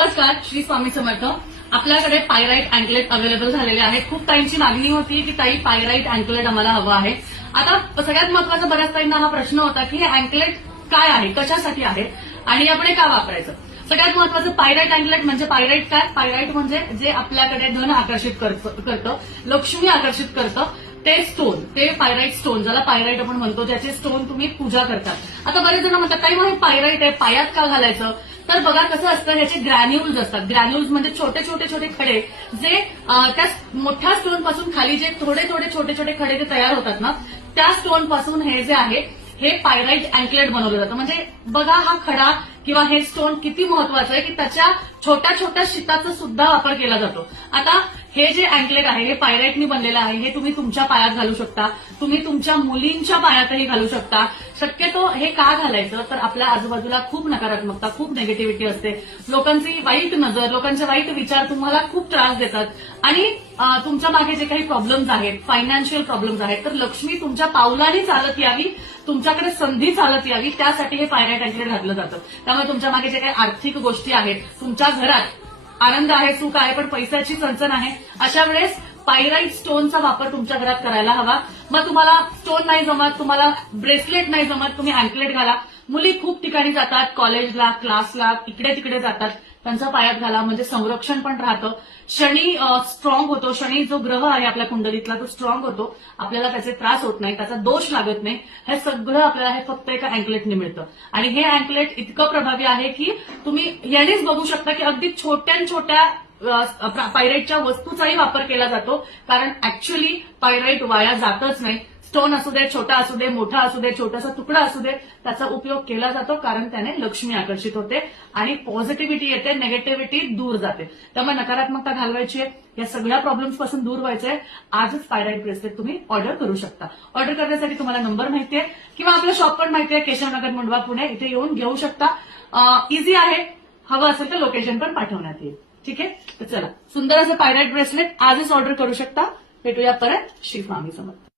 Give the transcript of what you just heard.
नमस्कार, श्री स्वामी समर्थ. आपल्याकडे pyrite anklet available झालेले आहेत. खूप ताईंची मागणी होती की ताई पायराईट अँकलेट आम्हाला हवं आहे. आता सगळ्यात महत्वाचा बऱ्याच ताईंना हा प्रश्न होता की हे अँकलेट काय आहे, कशासाठी आहे आणि आपण हे का वापरायचं. सगळ्यात महत्वाचं पायराईट अँकलेट म्हणजे पायराईट काय. पायराईट म्हणजे जे आपल्याकडे धन आकर्षित करतं, लक्ष्मी आकर्षित करतं ते स्टोन, ते पायराईट स्टोन, ज्याला पायराईट आपण म्हणतो, ज्याचे स्टोन तुम्ही पूजा करतात. आता बरेच जण म्हणतात काही मग पायराईट आहे पायात का घालायचं. तर बघा कसं असतं, ह्याचे ग्रॅन्युल्स असतात. ग्रॅन्युल्स म्हणजे छोटे छोटे छोटे खडे जे त्या मोठ्या स्टोन पासून खाली जे थोडे थोडे छोटे छोटे खडे जे तयार होतात ना, त्या स्टोन पासून हे जे आहे हे पायराईट अँकलेट बनवलं जातं. म्हणजे बघा हा खडा किंवा हे स्टोन किती महत्वाचं आहे की त्याच्या छोट्या छोट्या शीताचा सुद्धा वापर केला जातो. आता हे जे अँकलेट आहे हे पायराईटनी बनलेलं आहे. हे तुम्ही तुमच्या पायात घालू शकता, तुम्ही तुमच्या मुलींच्या पायातही घालू शकता. शक्यतो हे का घालायचं तर आपल्या आजूबाजूला खूप नकारात्मकता, खूप निगेटिव्हिटी असते. लोकांची वाईट नजर, लोकांचे वाईट विचार तुम्हाला खूप त्रास देतात आणि तुमच्या मागे जे काही प्रॉब्लेम्स आहेत, फायनान्शियल प्रॉब्लेम्स आहेत, तर लक्ष्मी तुमच्या पावलांनी चालत यावी, तुमच्याकडे संधी चालत यावी, त्यासाठी हे पायराईट अँकलेट घातलं जातं. त्यामुळे तुमच्या मागे जे काही आर्थिक गोष्टी आहेत, तुमच्या घरात आनंद आहे, सुख आहे, पण पैशाची चणचण आहे, अशा वेळेस पायराईट स्टोनचा वापर तुमच्या घरात करायला हवा. मग तुम्हाला स्टोन नाही जमत, तुम्हाला ब्रेसलेट नाही जमत, तुम्ही अँकलेट घाला. मुली खूप ठिकाणी जातात, कॉलेजला, क्लासला, इकडे तिकडे जातात, त्यांच्या पायात घाला, म्हणजे संरक्षण पण राहतं. शनी स्ट्रॉंग होतो. शनी जो ग्रह आहे आपल्या कुंडलीतला तो स्ट्रॉंग होतो. आपल्याला त्याचे त्रास होत नाही, त्याचा दोष लागत नाही. हे सगळं आपल्याला हे फक्त एका अँकलेटने मिळतं. आणि हे अँकलेट इतकं प्रभावी आहे की तुम्ही यानेच बघू शकता की अगदी छोट्या छोट्या पायराईटच्या वस्तूचाही वापर केला जातो. कारण ऍक्च्युअली पायराईट वाया जातच नाही. स्टोन असू दे, छोटा असू दे, मोठा असू दे, छोटासा तुकडा असू दे, त्याचा उपयोग केला जातो. कारण त्याने लक्ष्मी आकर्षित होते आणि पॉझिटिव्हिटी येते, निगेटिव्हिटी दूर जाते. त्यामुळे नकारात्मकता घालवायची आहे, या सगळ्या प्रॉब्लेम्स पासून दूर व्हायचंय. आजच पायराईट ब्रेसलेट तुम्ही ऑर्डर करू शकता. ऑर्डर करण्यासाठी तुम्हाला नंबर माहितीये किंवा आपलं शॉप पण माहितीये, केशवनगर, मुंडवा, पुणे, इथे येऊन घेऊ शकता. इझी आहे. हवं असेल तर लोकेशन पण पाठवण्यात येईल. ठीक आहे, तर चला सुंदर असं पायराईट ब्रेसलेट आजच ऑर्डर करू शकता. भेटूया परत. श्री स्वामी समर्थ.